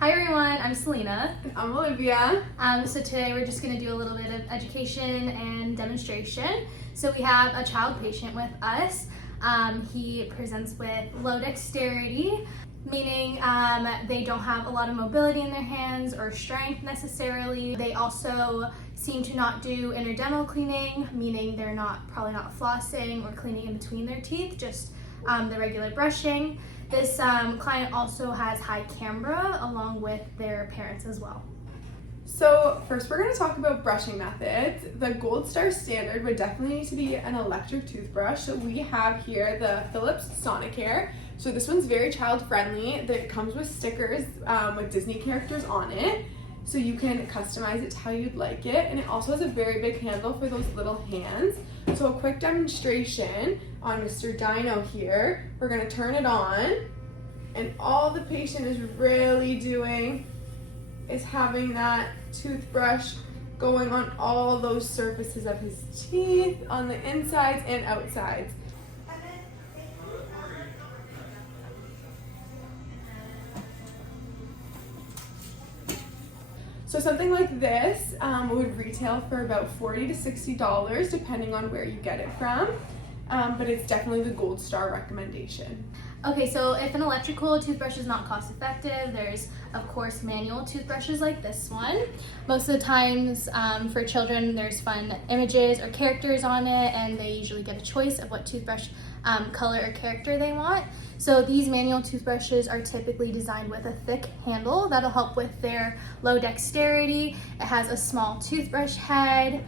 Hi everyone, I'm Selena. I'm Olivia. So today we're just going to do a little bit of education and demonstration. So we have a child patient with us. He presents with low dexterity, meaning they don't have a lot of mobility in their hands or strength necessarily. They also seem to not do interdental cleaning, meaning they're probably not flossing or cleaning in between their teeth, just the regular brushing. This client also has high camera along with their parents as well. So first we're going to talk about brushing methods. The gold star standard would definitely need to be an electric toothbrush. So we have here the Philips Sonicare. So this one's very child friendly. That comes with stickers with Disney characters on it. So you can customize it to how you'd like it. And it also has a very big handle for those little hands. So a quick demonstration on Mr. Dino here. We're going to turn it on. And all the patient is really doing is having that toothbrush going on all those surfaces of his teeth, on the insides and outsides. So something like this would retail for about $40 to $60 depending on where you get it from, but it's definitely the gold star recommendation. Okay, so if an electrical toothbrush is not cost effective, there's of course manual toothbrushes like this one. Most of the times for children there's fun images or characters on it, and they usually get a choice of what toothbrush color or character they want. So these manual toothbrushes are typically designed with a thick handle that'll help with their low dexterity. It has a small toothbrush head.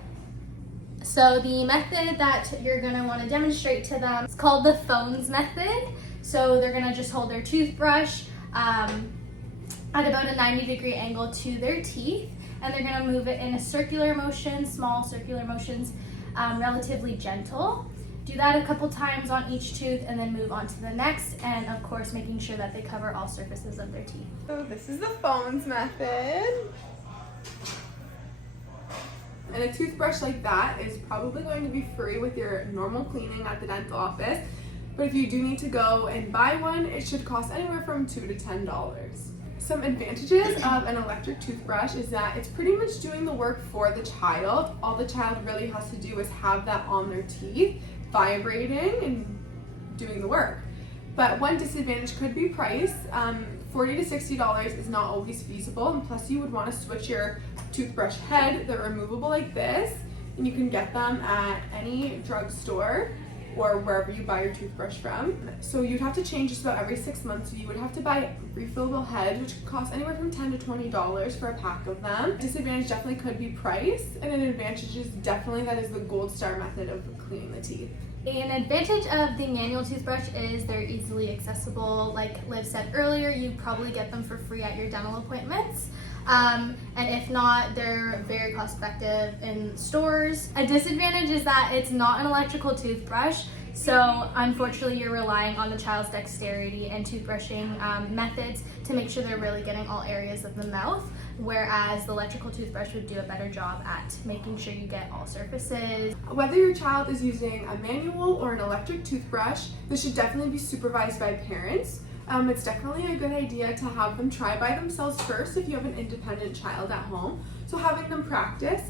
So the method that you're gonna wanna demonstrate to them is called the phones method. So they're gonna just hold their toothbrush at about a 90-degree angle to their teeth, and they're gonna move it in a circular motion, small circular motions, relatively gentle. Do that a couple times on each tooth and then move on to the next, and of course making sure that they cover all surfaces of their teeth. So this is the phones method. And a toothbrush like that is probably going to be free with your normal cleaning at the dental office. But if you do need to go and buy one, it should cost anywhere from $2 to $10. Some advantages of an electric toothbrush is that it's pretty much doing the work for the child. All the child really has to do is have that on their teeth, vibrating and doing the work. But one disadvantage could be price. $40 to $60 is not always feasible, and plus you would want to switch your toothbrush head. They're removable like this, and you can get them at any drugstore or wherever you buy your toothbrush from. So you'd have to change just about every 6 months. So you would have to buy refillable heads, which could cost anywhere from $10 to $20 for a pack of them. Disadvantage definitely could be price, and an advantage is definitely that is the gold star method of cleaning the teeth. An advantage of the manual toothbrush is they're easily accessible. Like Liv said earlier, you probably get them for free at your dental appointments. And if not, they're very cost effective in stores. A disadvantage is that it's not an electrical toothbrush, so unfortunately you're relying on the child's dexterity and toothbrushing methods to make sure they're really getting all areas of the mouth, whereas the electrical toothbrush would do a better job at making sure you get all surfaces. Whether your child is using a manual or an electric toothbrush, this should definitely be supervised by parents. It's definitely a good idea to have them try by themselves first if you have an independent child at home. So having them practice,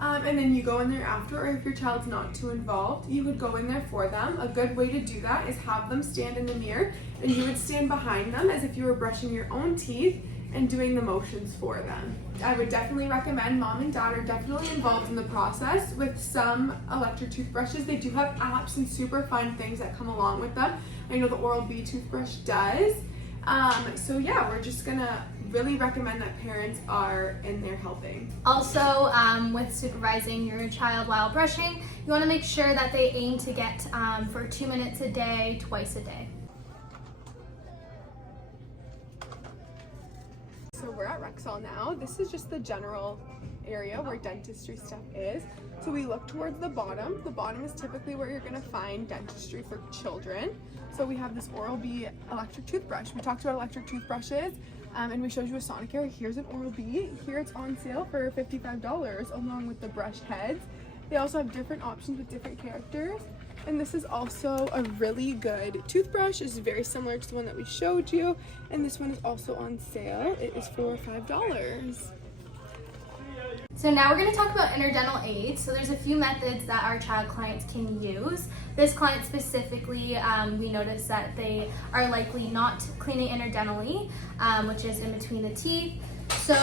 and then you go in there after, or if your child's not too involved, you would go in there for them. A good way to do that is have them stand in the mirror, and you would stand behind them as if you were brushing your own teeth and doing the motions for them. I would definitely recommend mom and dad are definitely involved in the process. With some electric toothbrushes, they do have apps and super fun things that come along with them. I know the Oral-B toothbrush does. So yeah, we're just gonna really recommend that parents are in there helping. Also, with supervising your child while brushing, you want to make sure that they aim to get for 2 minutes a day, twice a day. So we're at Rexall now. This is just the general area where dentistry stuff is. So we look towards the bottom. The bottom is typically where you're gonna find dentistry for children. So we have this Oral-B electric toothbrush. We talked about electric toothbrushes and we showed you a Sonicare. Here's an Oral-B. Here it's on sale for $55 along with the brush heads. They also have different options with different characters. And this is also a really good toothbrush. It's very similar to the one that we showed you. And this one is also on sale. It is for $5. So now we're going to talk about interdental aids. So there's a few methods that our child clients can use. This client specifically, we noticed that they are likely not cleaning interdentally, which is in between the teeth. So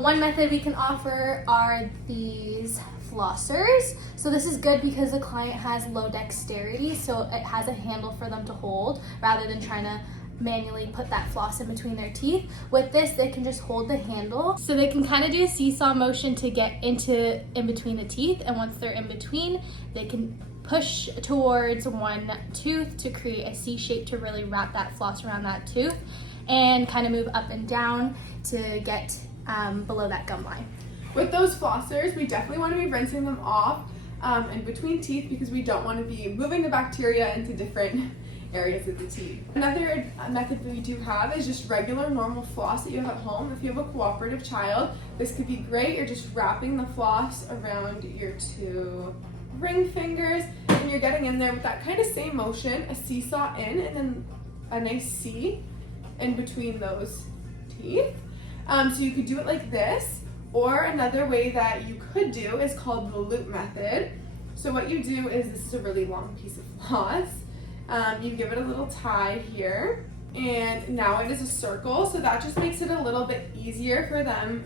one method we can offer are these flossers. So this is good because the client has low dexterity, so it has a handle for them to hold rather than trying to manually put that floss in between their teeth. With this, they can just hold the handle. So they can kind of do a seesaw motion to get in between the teeth, and once they're in between, they can push towards one tooth to create a C shape to really wrap that floss around that tooth, and kind of move up and down to get below that gum line. With those flossers, we definitely want to be rinsing them off in between teeth because we don't want to be moving the bacteria into different areas of the teeth. Another method that we do have is just regular normal floss that you have at home. If you have a cooperative child, this could be great. You're just wrapping the floss around your two ring fingers and you're getting in there with that kind of same motion, a seesaw in and then a nice C in between those teeth. So you could do it like this, or another way that you could do is called the loop method. So what you do is, this is a really long piece of floss. You give it a little tie here, and now it is a circle, so that just makes it a little bit easier for them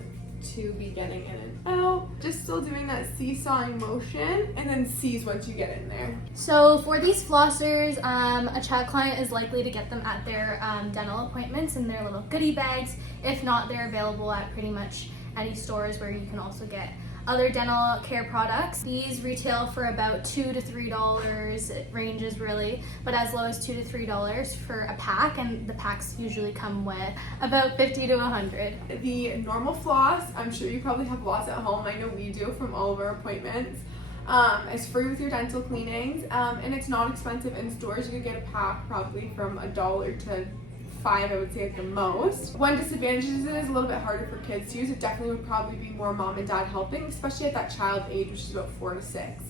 to be getting in and out. Just still doing that seesawing motion, and then C's once you get in there. So for these flossers, a child client is likely to get them at their dental appointments in their little goodie bags. If not, they're available at pretty much any stores where you can also get other dental care products. These retail for about $2 to $3. It ranges really, but as low as $2 to $3 for a pack, and the packs usually come with about 50 to 100. The normal floss, I'm sure you probably have lots at home. I know we do from all of our appointments. It's free with your dental cleanings, and it's not expensive in stores. You could get a pack probably from $1 to $5, I would say at the most. One disadvantage is it is a little bit harder for kids to use. It definitely would probably be more mom and dad helping, especially at that child age, which is about 4 to 6.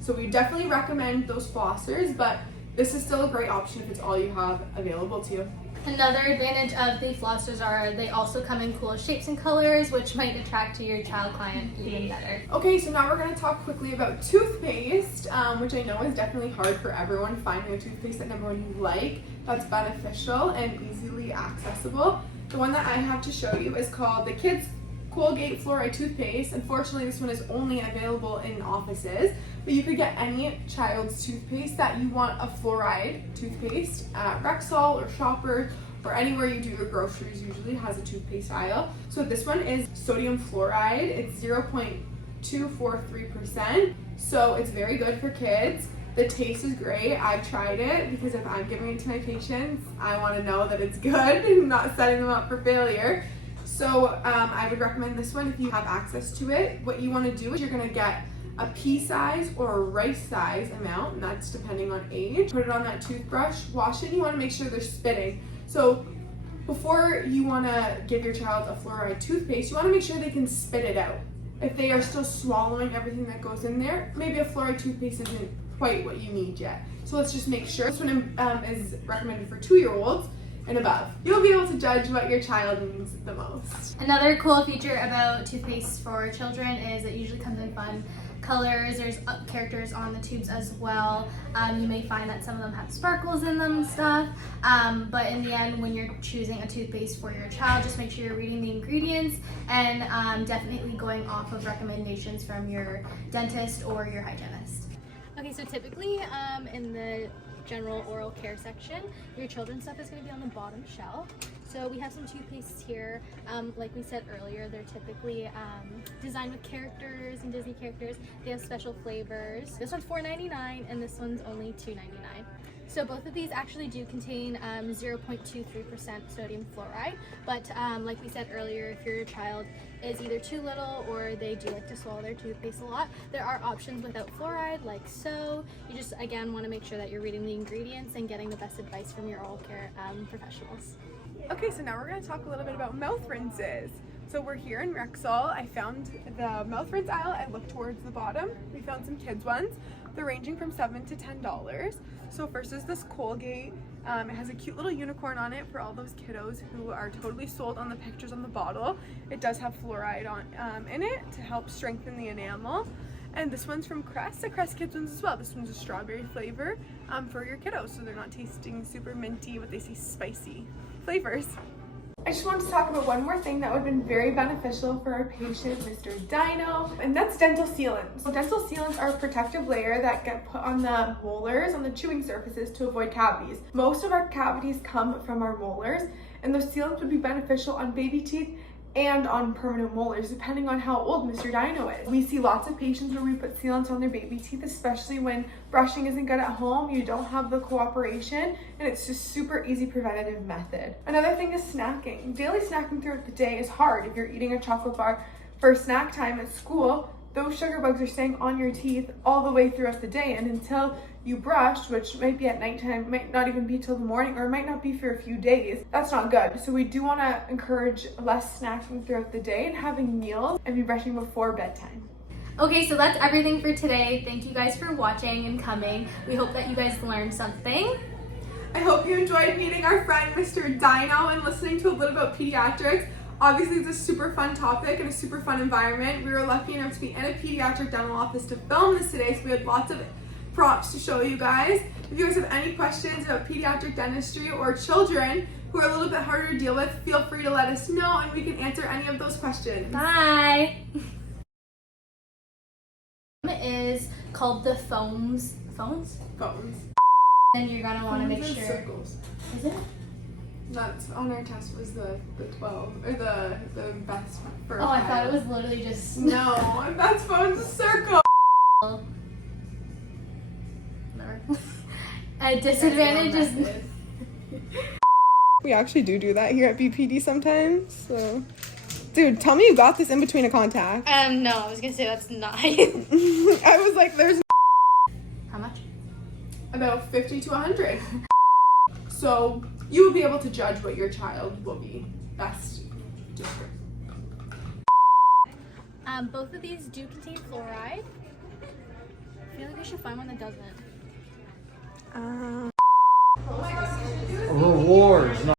So we definitely recommend those flossers, but this is still a great option if it's all you have available to you. Another advantage of the flossers are they also come in cool shapes and colors, which might attract to your child client even better. Okay, so now we're going to talk quickly about toothpaste, which I know is definitely hard for everyone, finding a toothpaste that number one you like, that's beneficial and easily accessible. The one that I have to show you is called the Kids Colgate Fluoride Toothpaste. Unfortunately, this one is only available in offices, but you could get any child's toothpaste that you want a fluoride toothpaste at Rexall or Shoppers or anywhere you do your groceries usually has a toothpaste aisle. So this one is sodium fluoride. It's 0.243%, so it's very good for kids. The taste is great. I've tried it because if I'm giving it to my patients, I want to know that it's good and not setting them up for failure. So I would recommend this one if you have access to it. What you want to do is you're going to get a pea size or a rice size amount, and that's depending on age. Put it on that toothbrush, wash it, and you want to make sure they're spitting. So before you want to give your child a fluoride toothpaste, you want to make sure they can spit it out. If they are still swallowing everything that goes in there, maybe a fluoride toothpaste isn't quite what you need yet. So let's just make sure. This one is recommended for 2-year-olds and above. You'll be able to judge what your child needs the most. Another cool feature about toothpaste for children is it usually comes in fun colors. There's characters on the tubes as well. You may find that some of them have sparkles in them and stuff, but in the end, when you're choosing a toothpaste for your child, just make sure you're reading the ingredients and definitely going off of recommendations from your dentist or your hygienist. Okay, so typically in the general oral care section, your children's stuff is going to be on the bottom shelf. So we have some toothpastes here. Like we said earlier, they're typically designed with characters and Disney characters. They have special flavors. This one's $4.99 and this one's only $2.99. So both of these actually do contain 0.23% sodium fluoride, but like we said earlier, if your child is either too little or they do like to swallow their toothpaste a lot, there are options without fluoride, like so. You just, again, want to make sure that you're reading the ingredients and getting the best advice from your oral care professionals. Okay, so now we're going to talk a little bit about mouth rinses. So we're here in Rexall. I found the mouth rinse aisle. I looked towards the bottom. We found some kids ones. They're ranging from $7 to $10. So first is this Colgate. It has a cute little unicorn on it for all those kiddos who are totally sold on the pictures on the bottle. It does have fluoride in it to help strengthen the enamel. And this one's from Crest, the Crest Kids ones as well. This one's a strawberry flavor for your kiddos, so they're not tasting super minty, but they say spicy flavors. I just wanted to talk about one more thing that would have been very beneficial for our patient, Mr. Dino, and that's dental sealants. So dental sealants are a protective layer that get put on the molars, on the chewing surfaces to avoid cavities. Most of our cavities come from our molars, and those sealants would be beneficial on baby teeth and on permanent molars, depending on how old Mr. Dino is. We see lots of patients where we put sealants on their baby teeth, especially when brushing isn't good at home, you don't have the cooperation, and it's just super easy preventative method. Another thing is snacking. Daily snacking throughout the day is hard. If you're eating a chocolate bar for snack time at school, those sugar bugs are staying on your teeth all the way throughout the day, and until you brush, which might be at nighttime, might not even be till the morning, or it might not be for a few days, that's not good. So we do want to encourage less snacking throughout the day and having meals and be brushing before bedtime. Okay, so that's everything for today. Thank you guys for watching and coming. We hope that you guys learned something. I hope you enjoyed meeting our friend Mr. Dino and listening to a little about pediatrics. Obviously, it's a super fun topic and a super fun environment. We were lucky enough to be in a pediatric dental office to film this today, so we had lots of props to show you guys. If you guys have any questions about pediatric dentistry or children who are a little bit harder to deal with, feel free to let us know and we can answer any of those questions. Bye! Is called the phones. Phones. And you're gonna want to make Phones sure. and circles. Is it? That's on our test was the 12 or the best for. Oh, I thought it was literally just. No, that's phones a circle. Never. A disadvantage is. We actually do that here at BPD sometimes. So, dude, tell me you got this in between a contact. No, I was gonna say that's not. I was like, there's How much? about 50 to 100. So you will be able to judge what your child will be best doing. Both of these do contain fluoride. I feel like we should find one that doesn't. Rewards,